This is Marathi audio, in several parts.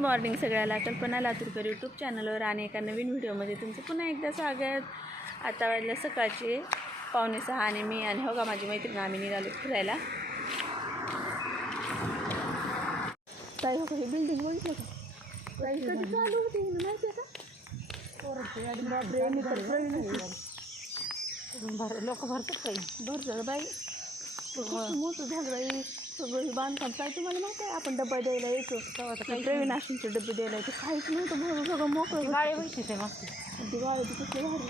मॉर्निंग सगळ्याला. कल्पना लातूरकर यूट्यूब चॅनलवर आणि एका नवीन व्हिडिओमध्ये तुमचं पुन्हा एकदा स्वागत. आता वाजलं सकाळचे 5:45 आणि मी आणि हो का माझी मैत्रीण आम्ही निघालो फिरायला. काय हो का ही बिल्डिंग बघितलं का? काही कधी चालू होती माहिती आहे का? लोक भरतात काही भरतं बाई मोठं झालं बाई सगळं बांधकाम. काय तुम्हाला माहिती आहे आपण डब्बा द्यायला यायचो प्रवीण आशींचे डबे द्यायला यायचो. काहीच नव्हतं भरून सगळं मोकळं गाडी बघितली ते मस्त ती गाडी ती कसलं भारी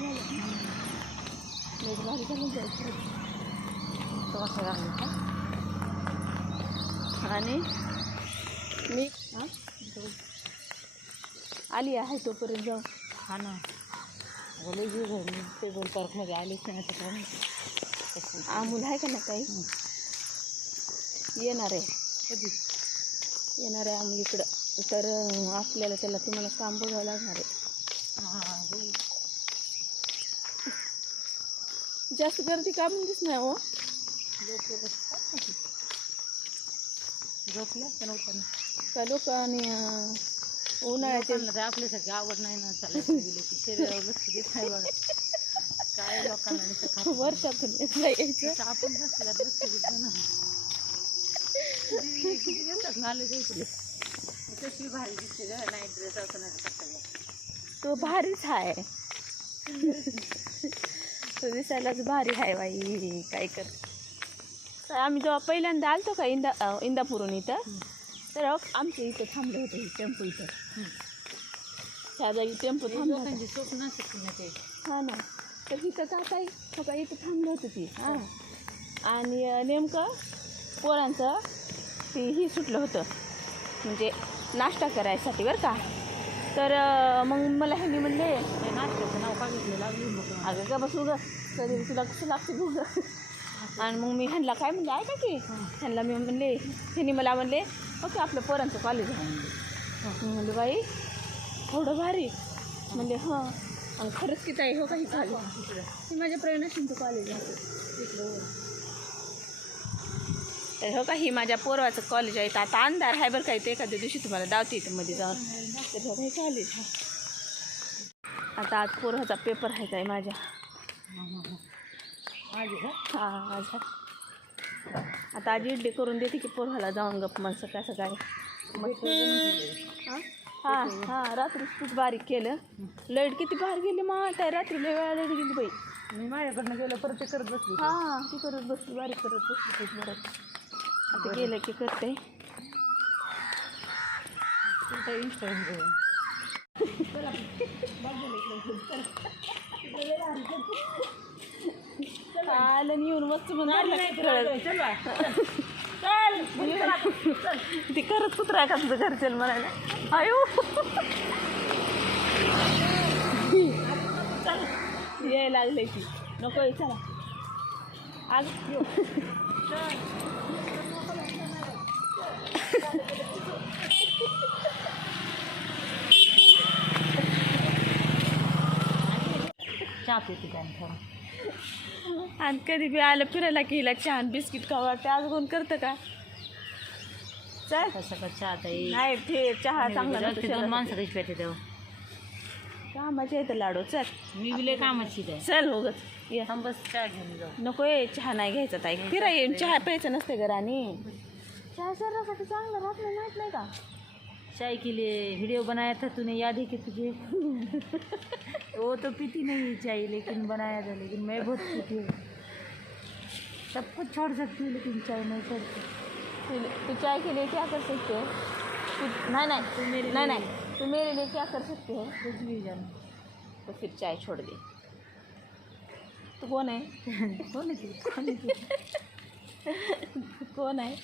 झालं भारी झालं जायचं. कसं लागलं का आणि मी आली आहे तोपर्यंत जाऊ. हा ना टेबल पार्कमध्ये आलीच नाही आमूल आहे का ना काही येणार आहे कधी येणार आहे आम्ही इकडं. तर आपल्याला त्याला तुम्हाला काम बघावं लागणार आहे. जास्त गर्दी का पण दिसणार हो. झोपल्या का लोकांनी उन्हाळ्याचे आपल्यासारखी आवड नाही ना चालायला गेली की शरीरावर लक्ष देत नाही बघा. काय लोकांना वर्षातून यायचं आपण लक्ष देतो ना. किती दिवसात नाले द्यायचे कशी भारी दिसते ग नाईट ड्रेस असं नाही सकाळी. तो भारीच आहे तो दिसायलाच भारी आहे बाई. काय कर आम्ही जेव्हा पहिल्यांदा आलतो का इंदापूरून इथं तर आमच्या इथं थांबलं होतं ही टेम्पो इथं. त्या जागी टेम्पो थांबलं लोकांची स्वप्न शिकून ते हां ना. तर इथं का काय सकाळी इथं थांबलं होतं ती हां. आणि नेमकं पोरांचं ती ही सुटलं होतं म्हणजे नाश्ता करायसाठी बरं का. तर मग मला ह्यांनी म्हणले नाश्त्याचं नाव का घेतलं लागलं अगं का बसू ग कधी तुला कसं लागतं बघ. आणि मग मी ह्यांना काय म्हणले ऐका की ह्यांना मी म्हणले ह्यांनी मला म्हणले ओके आपल्या पोरांचं कॉलेज आहे म्हणले बाई एवढं भारी म्हणले हां. आणि खरंच किती आहे हो काही चालू हे माझ्या प्रवीणाशींचं कॉलेज आहे तिकडं. तर हो का ही माझ्या पोरवाचं कॉलेज आहे. आता अंधार आहे बरं का इथं एखाद्या दिवशी तुम्हाला दावते इथं मध्ये जाऊन. तर हो काही कॉलेज आहे. आता आज पोरवाचा पेपर आहे माझ्या हां माझा. आता आज इडली करून देते की पोरवाला जाऊन गप मग सकाळ सकाळी मस्त. हां हां रात्री खूप बारीक केलं. लाईट किती बाहेर गेली मग त्या रात्री लय वेळा लाईट गेली बाई. मी माझ्याकडनं गेलं परत ते करत बसली. हां ती करत बसली बारीक करत बसली ते परत. आता गेलं की करते इंस्टाग्राम आलं येऊन मस्त म्हणून ती करत कुत्रा का तुझं घरचेल म्हणायला आयो यायला लागले की नको चला आज चहा पिते काय आणि कधी बी आलं फिरायला की हिला चहा बिस्किट खावं वाटतं. आज कोण करतं का चल सगळं चहा नाही ते चहा चांगला दोन माणसं कशी पेटे तेव्हा कामाचे येतं लाडू. चल मी विले कामाची आहे. चल हो गत ये बस चहा घेऊन जाऊ. नको ये चहा नाही घ्यायचा ताई. फिरा येऊन चहा प्यायचं नसते घराने. चहा शरीरासाठी चांगलं राहत नाही माहीत नाही का. चाय के लिए वीडियो बनाया था तूने याद है कि तुझे वो तो पीती नहीं चाय लेकिन बनाया था लेकिन मैं बहुत पीती हूँ. सब कुछ छोड़ सकती हूँ लेकिन चाय नहीं छोड़ती. तू चाय के लिए क्या कर सकते हो. नहीं तू मेरे नहीं तू मेरे लिए क्या कर सकते हो. कुछ भी जाना तो फिर चाय छोड़ दे. तू कौन है कौन आहे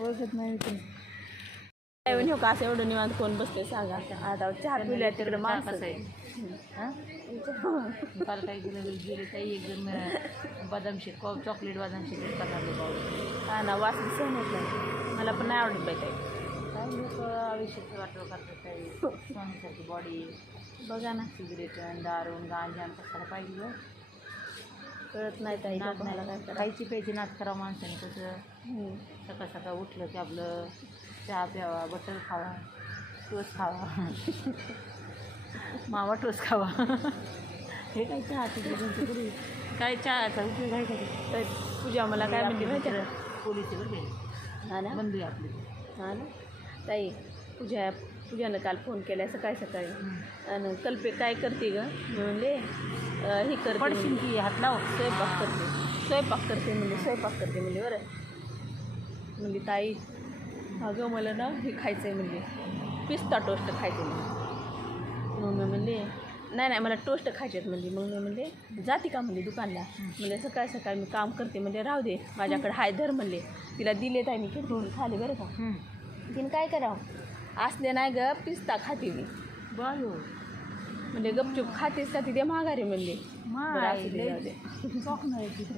ओळखत नाही तुम्ही. येऊन हो का असं एवढं निवांत कोण बसते सांगा. आता चहा पिल्या तिकडे माणसं आहे. काल काही गेले काही एक जण बदाम शेक चॉकलेट बदाम शेक करणार. हा ना वास सहन होत नाही मला पण नाही आवडत पाहिजे. काही लोक आयुष्याचं वाटव करतात काही सोन्यासारखी बॉडी बघा ना. सिगरेट दारून गांजा कशाला पाहिजे कळत नाही ताई मला काय खायची प्यायची नाच करा माणसाने कसं. सकाळ सकाळ उठलं की आपलं चहा प्यावा बटर खावा टोस्ट खावा मावा टोस्ट खावा हे काय चहा तुझी काय चहाचा उपयोग आहे का तर पूजा मला काय म्हणते माहिती आहे? पोलीस बरं हा ना बंधू आहे आपली हा ना ताई पूजानं काल फोन केला सकाळी आणि कल्पे काय करते ग मी म्हणले हे करते पडशील म्हणले. की हात लाव स्वयंपाक करते म्हणजे बरं म्हणली ताई अगं मला ना हे खायचं आहे म्हणजे पिस्ता टोस्ट खायचं आहे मग मी म्हणले नाही मला टोस्ट खायचे आहेत म्हणजे मग मी म्हणले जाते का म्हणले दुकानला म्हणजे सकाळी मी काम करते म्हणजे राहू दे माझ्याकडे हाय धर म्हणले तिला दिलेत आहे मी खिडखिडून खाले बरं का तिने काय करावं असले नाही ग पिस्ता खाते मी बायो म्हणजे गपचूप खातेस का तिथे माघारी म्हणले बरं, असू दे, जाऊ दे. चौकणार आहे तिथे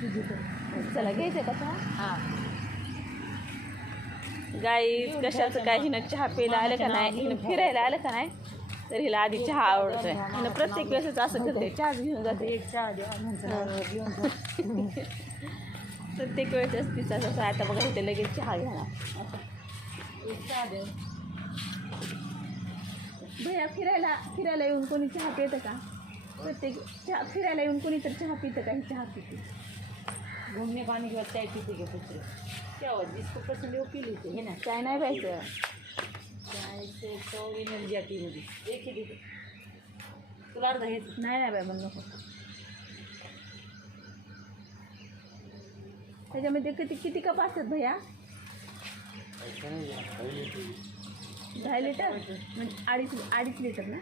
तुझी तर चला घ्यायचं का चहा हां गाई कशाचं काय हिनं चहा प्यायला आलं का नाही हिनं फिरायला आलं का नाही तर हिला आधी चहा आवडतोय हिनं प्रत्येक वेळेस असं करते चहाच घेऊन जाते एक चहा द्या घेऊन प्रत्येक वेळेस तिचा जसं आता बघा इथे लगेच चहा घेणार एक चहा द्या भैया फिरायला येऊन कोणी चहा पितं का प्रत्येक चहा फिरायला येऊन कोणी तर चहा पितं का ही चहा पिते घूमने पानी के बाद चाय पीते के पूछ रहे क्या हुआ जिसको पसंद है वो पी लेते है ना चाय नाही प्यायचं चाय से तो एनर्जी आती है मुझे एक ही दे तुला अर्धा हे नाही बाय मग नको त्याच्यामध्ये किती कप असतात भैया 10 लिटर म्हणजे अडीच लिटर ना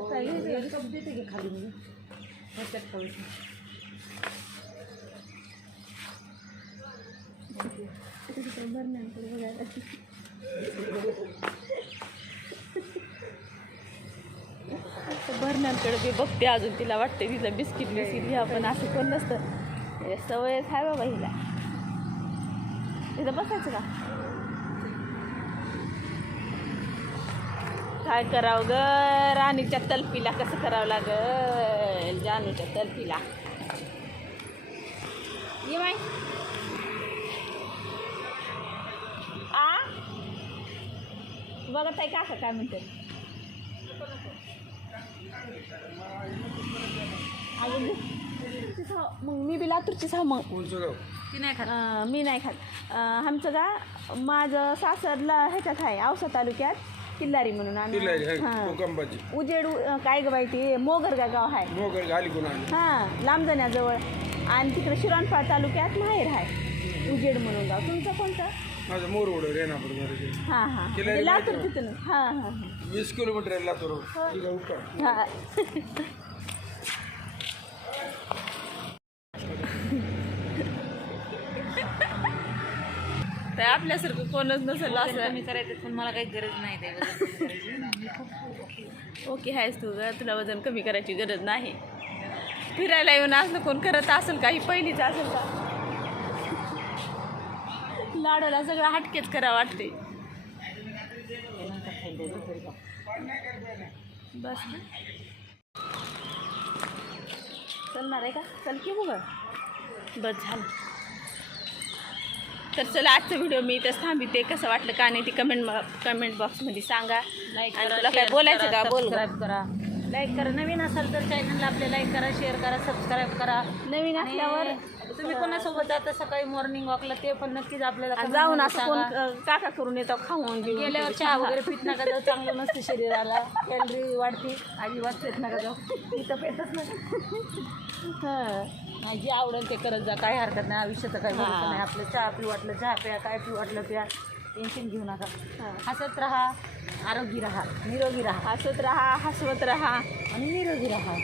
काय घ्यायचं? एक कप देते के खाली मुझे ह्याच्यात खायचं भरण्याकडे बघायला भरण्याकडे बी बघते अजून तिला वाटते तिचं बिस्किट घ्या पण असं कोण नसतं सवयच आहे बाबा हिला तिथं बसायचं का काय करावं ग राणीच्या तलपीला कसं करावं लागल जानूच्या तलपीला ये माय बघत आहे का काय म्हणते मग मी बी लातूरचीच हा मग ती नाही खात मी नाही खात आमचं का माझं सासरला ह्याच्यात आहे औसा तालुक्यात किल्लारी म्हणून आम्ही उजेड काय ग बाई ते मोगरगा गाव आहे हां लांबजण्याजवळ आणि तिकडे शिराणपाळ तालुक्यात माहेर आहे उजेड म्हणून गाव तुमचं कोणतं माझं मोरवड रेणापूर हां हां म्हणजे लातूर तिथून हां हां 20 किलोमीटर आहे लातूर हां तर आपल्यासारखं कोणच नसेल असं कमी करायचं पण मला काही गरज नाही ते वजन कमी करायची. ओके आहेस तू ग तुला वजन कमी करायची गरज नाही फिरायला येऊन असलं कोण करत असेल का ही पहिलीच असेल का लाडूला सगळं हटकेच करा वाटते बस ना चलणार आहे का चल की बघ बस झालं तर चला आजचा व्हिडिओ मी इथंच थांबते कसं वाटलं का नाही ते कमेंट बॉक्समध्ये सांगा लाईक आणि करा तुला काय बोलायचं का बोल सबस्क्राईब करा लाईक करा नवीन असाल तर चॅनलला आपले लाईक करा शेअर करा सबस्क्राईब करा नवीन असल्यावर तुम्ही कोणासोबत जाता सकाळी मॉर्निंग वॉकला ते पण नक्कीच आपल्याला comment जाऊन मध्ये असं कोण काका करून येतो खाऊन घेऊन गेल्यावर चहा वगैरे पित नका जाऊ चांगलं नसतं शरीराला कॅलरी वाढते अजिबात पेत नका जाऊ इथं पेतच नका हां जे आवडेल ते करत जा काही हरकत नाही आयुष्याचं काही भरोसा हां. नाही आपलं चहा पिऊ वाटलं चहा प्या काय पिऊ वाटलं प्या टेन्शन घेऊ नका हां. हसत राहा आरोग्य राहा निरोगी राहा हसत राहा हसवत राहा आणि निरोगी राहा